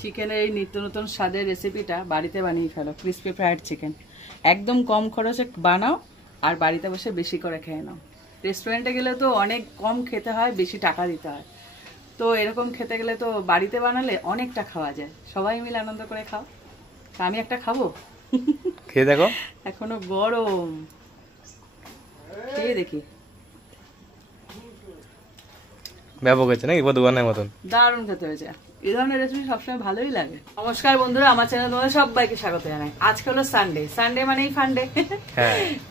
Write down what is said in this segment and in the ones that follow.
চিকেনের এই নিত্য নতুন স্বাদের রেসিপিটা বাড়িতে বানিয়ে ফেলো। ক্রিসপি ফ্রাইড চিকেন একদম কম খরচে বানাও আর বাড়িতে বসে বেশি করে খেয়ে নাও। রেস্টুরেন্টে গেলে তো অনেক কম খেতে হয়, বেশি টাকা দিতে হয়। তো এরকম খেতে গেলে তো বাড়িতে বানালে অনেকটা খাওয়া যায়। সবাই মিলে আনন্দ করে খাও। তা আমি একটা খাবো, খেয়ে দেখো। এখনো গরম, খেয়ে দেখি। ব্যাপক হয়েছে নাকি দোকানের মতন? দারুণ খেতে হয়েছে। এই ধরনের রেসিপি সবসময় ভালোই লাগে। নমস্কার বন্ধুরা, আমার চ্যানেল তোমাদের সবাইকে স্বাগত জানাই। আজকে হলো সানডে। সানডে মানেই ফান্ডে।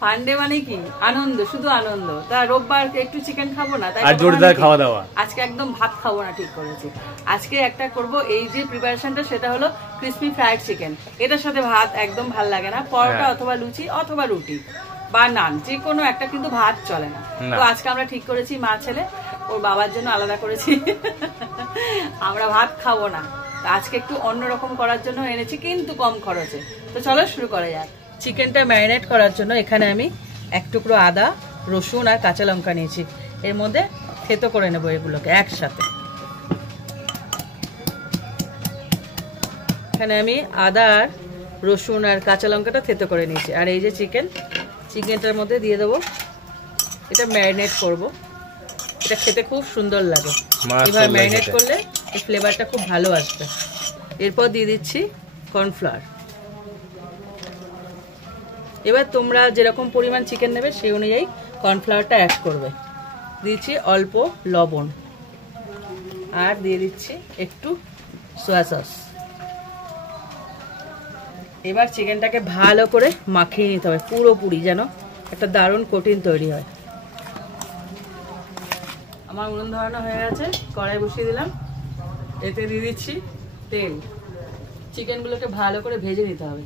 ফান্ডে মানে কি? আনন্দ, শুধু আনন্দ। তা রোববার একটু চিকেন খাবো না, তাই জোরদার খাওয়া দাওয়া। আজকে একদম ভাত খাবো না, ঠিক করেছি। আজকে একটা করব, এই যে প্রিপারেশনটা সেটা হলো ক্রিসপি ফ্রাইড চিকেন। এটার সাথে ভাত একদম ভাল লাগে না। পরোটা অথবা লুচি অথবা রুটি বা নান, যে কোনো একটা, কিন্তু ভাত চলে না। তো আজকে আমরা ঠিক করেছি, মা ছেলে, ওর বাবার জন্য আলাদা করেছি, আমরা ভাত খাবো না। আজকে একটু অন্যরকম করার জন্য এনেছি, কিন্তু কম খরচে। তো চলো শুরু করা যাক। চিকেনটা ম্যারিনেট করার জন্য এখানে আমি এক টুকরো আদা, রসুন আর কাঁচা লঙ্কা নিয়েছি। এর মধ্যে থেতো করে নেবো এগুলোকে একসাথে। এখানে আমি আদা আর রসুন আর কাঁচা লঙ্কাটা থেতো করে নিয়েছি। আর এই যে চিকেনটার মধ্যে দিয়ে দেবো। এটা ম্যারিনেট করব। এটা খেতে খুব সুন্দর লাগে। এবার ম্যারিনেট করলে এই ফ্লেভারটা খুব ভালো আসবে। এরপর দিয়ে দিচ্ছি কর্নফ্লাওয়ার। এবার তোমরা যেরকম পরিমাণ চিকেন নেবে সেই অনুযায়ী কর্নফ্লাওয়ারটা অ্যাড করবে। দিচ্ছি অল্প লবণ আর দিয়ে দিচ্ছি একটু সয়া সস। এবার চিকেনটাকে ভালো করে মাখিয়ে নিতে হবে পুরোপুরি, যেন একটা দারুণ কোটিং তৈরি হয়। আমার উনুন ধরানো হয়ে গেছে, কড়াই বসিয়ে দিলাম। এতে দিয়ে দিচ্ছি তেল। চিকেনগুলোকে ভালো করে ভেজে নিতে হবে,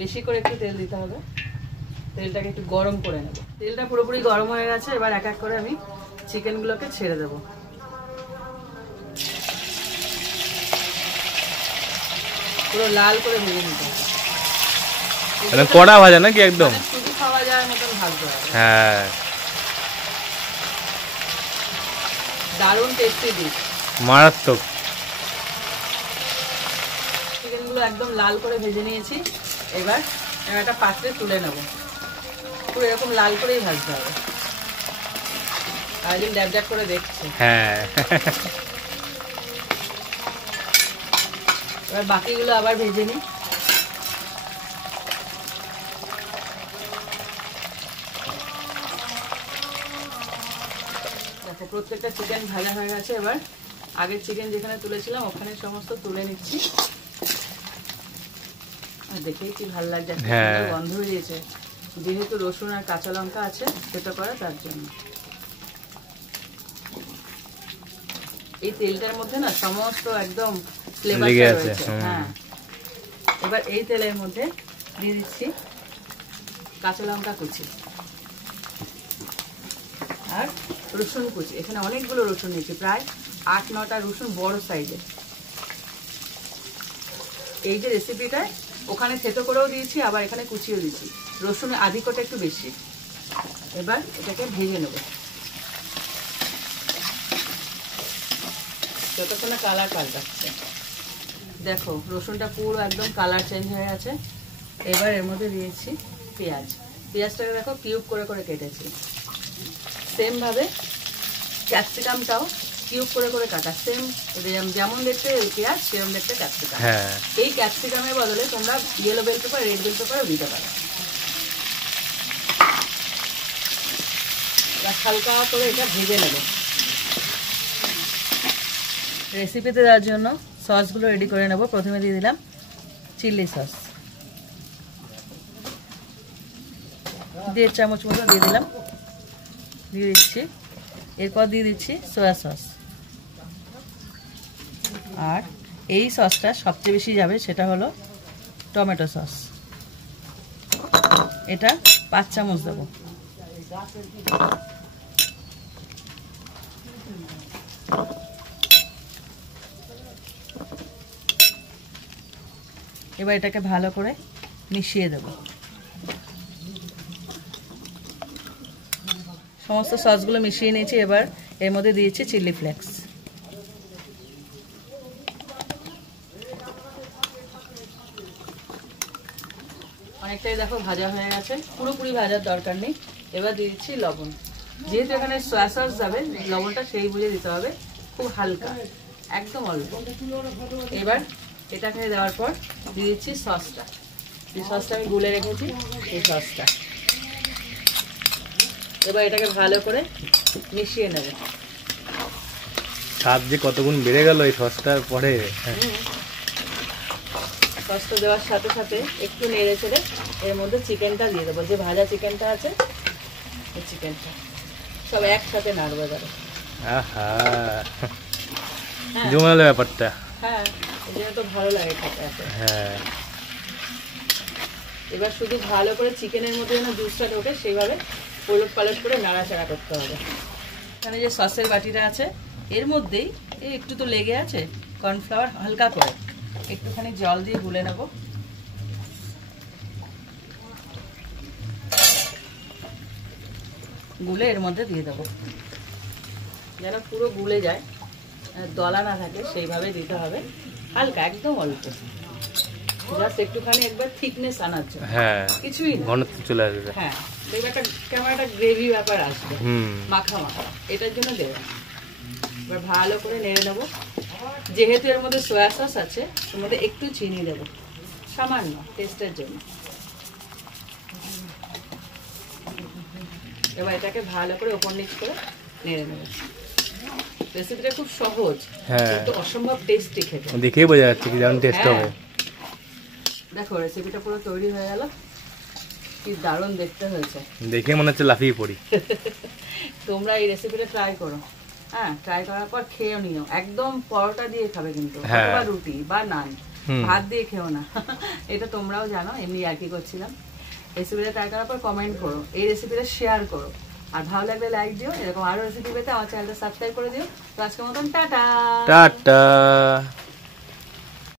বেশি করে একটু তেল দিতে হবে। তেলটাকে একটু গরম করে নেব। তেলটা পুরোপুরি গরম হয়ে গেছে। এবার এক এক করে আমি চিকেনগুলোকে ছেড়ে দেব। পুরো লাল করে ভেজে নিতে হবে। কড়া ভাজা নাকি একদম শুধু খাওয়া যাওয়ার মতন ভাজতে হবে। হ্যাঁ, দারুণ টেস্টি ডিশ, মারাত্মক। চিকেনগুলো একদম লাল করে ভেজে নিয়েছি। এবার একটা পাত্রে তুলে নেব। পুরো এরকম লাল করেই ভাজতে হবে। আরেকদিন ড্যাব ড্যাব করে দেখছে। হ্যাঁ, এবার বাকিগুলো আবার ভেজে নিই। দেখো প্রত্যেকটা চিকেন ভাজা হয়ে গেছে। এবার আগের চিকেন যেখানে তুলেছিলাম ওখানে সমস্ত তুলে নিচ্ছি। দেখেই কি ভালো লাগছে, গন্ধ বেরিয়েছে। যেহেতু রসুন আর কাঁচা লঙ্কা আছে সেটা করা, তার জন্য। এই তেলটার মধ্যে না সমস্ত একদম ফ্লেভারটা রয়েছে। হ্যাঁ, এবার এই তেলের মধ্যে দিয়ে দিচ্ছি কাঁচা লঙ্কা কুচি আর রসুন কুচি। এখানে অনেকগুলো রসুন নিয়েছি, প্রায় 8-9টা রসুন, বড় সাইজের। এই যে রেসিপিটায় ওখানে থেতো করেও দিয়েছি, আবার এখানে কুচিও দিয়েছি। রসুনের আধিক্যটা একটু বেশি। এবার এটাকে ভেজে নেব যতক্ষণ না কালার পাল্টাচ্ছে। দেখো রসুনটা পুরো একদম কালার চেঞ্জ হয়ে গেছে। এবার এর মধ্যে দিয়েছি পেঁয়াজ। পেঁয়াজটাকে দেখো কিউব করে করে কেটেছি। সেম ভাবে ক্যাপসিকামটাও কিউব করে করে কাটা। সেম যেমন দেখতে পেঁয়াজ সেরকম দেখতে ক্যাপসিকাম। এই ক্যাপসিকামের বদলে তোমরা yellow bell pepper, red bell পেপারও দিতে পারো। হালকা করে এটা ভেজে নেব। রেসিপিতে দেওয়ার জন্য সসগুলো রেডি করে নেব। প্রথমে দিয়ে দিলাম চিলি সস, 1.5 চামচ মতো দিয়ে দিলাম। দিয়ে দিচ্ছি, এরপর দিয়ে দিচ্ছি সয়া সস। আর এই সসটা সবচেয়ে বেশি যাবে, সেটা হলো টমেটো সস। এটা 5 চামচ দেবো। এবার এটাকে ভালো করে মিশিয়ে দেব। সমস্ত সসগুলো মিশিয়ে নিয়েছি। এবার এর মধ্যে দিয়েছি চিলি ফ্লেক্স। অনেকটাই দেখো ভাজা হয়ে গেছে, পুরোপুরি ভাজার দরকার নেই। এবার দিয়ে দিচ্ছি লবণ। যেহেতু এখানে সয়া সস যাবে, লবণটা সেই বুঝে দিতে হবে, খুব হালকা, একদম অল্প। এবার এটাকে দেওয়ার পর দিয়ে দিচ্ছি সসটা। এই সসটা আমি গুলে রেখেছি, এই সসটা। এবার এটাকে ভালো করে মিশিয়ে নেব। স্বাদ যে কত গুণ বেড়ে গেল এই সসটার পরে। সসটা দেওয়ার সাথে সাথে একটু নেড়ে চেড়ে এর মধ্যে চিকেনটা দিয়ে দেবো, যে ভাজা চিকেনটা আছে এই চিকেনটা সব একসাথে নাড়বো যাবে। আহা, হ্যাঁ জমালো ব্যাপারটা। হ্যাঁ, এই জন্য তো ভালো লাগে খেতে এত। হ্যাঁ, এবার শুধু ভালো করে চিকেনের মধ্যে যেন জুসটা ঢোকে সেইভাবে ওলট পালট করে নাড়াচাড়া করতে হবে। এখানে যে সসের বাটিটা আছে এর মধ্যেই এই একটু তো লেগে আছে, কর্নফ্লাওয়ার হালকা করে একটুখানি জল দিয়ে গুলে নেব। গুলে এর মধ্যে দিয়ে দেবো, যেন পুরো গুলে যায়, দলা না থাকে সেইভাবে দিতে হবে। হালকা, একদম অল্প, জাস্ট একটুখানি একবার থিকনেস আনার জন্য, হ্যাঁ, কিছুই না। ঘনত্ব চলে আসবে। হ্যাঁ, দেখবে একটা কেমন একটা গ্রেভি ব্যাপার আসবে, হুম, মাখা মাখা, এটার জন্য দেবো। এবার ভালো করে নেড়ে নেবো। যেহেতু এর মধ্যে সয়া সস আছে, এর মধ্যে একটু চিনি দেবো, সামান্য টেস্টের জন্য। এবার এটাকে ভালো করে ওপর নিচ করে নেড়ে নেবো। রেসিপিটা খুব সহজ, হ্যাঁ, কিন্তু অসম্ভব টেস্টি খেতে। দেখেই বোঝা যাচ্ছে কি যেমন টেস্ট হ্যাঁ। হবে। দেখো রেসিপিটা পুরো তৈরি হয়ে গেল, কি দারুণ দেখতে হয়েছে। দেখে মনে হচ্ছে লাফিয়ে পড়ি। তোমরা এই রেসিপিটা ট্রাই করো। হ্যাঁ, ট্রাই করার পর খেয়েও নিও। একদম পরোটা দিয়ে খাবে কিন্তু, হ্যাঁ। অথবা রুটি বা নান, হুম। ভাত দিয়ে খেও না। এটা তোমরাও জানো, এমনি আর কি করছিলাম। রেসিপিটা ট্রাই করার পর কমেন্ট করো, এই রেসিপিটা শেয়ার করো, আর ভালো লাগলে লাইক দিও। এরকম আরো রেসিপি পেতে আমার চ্যানেলটা সাবস্ক্রাইব করে দিও। তো আজকের মতন টাটা। টাটা।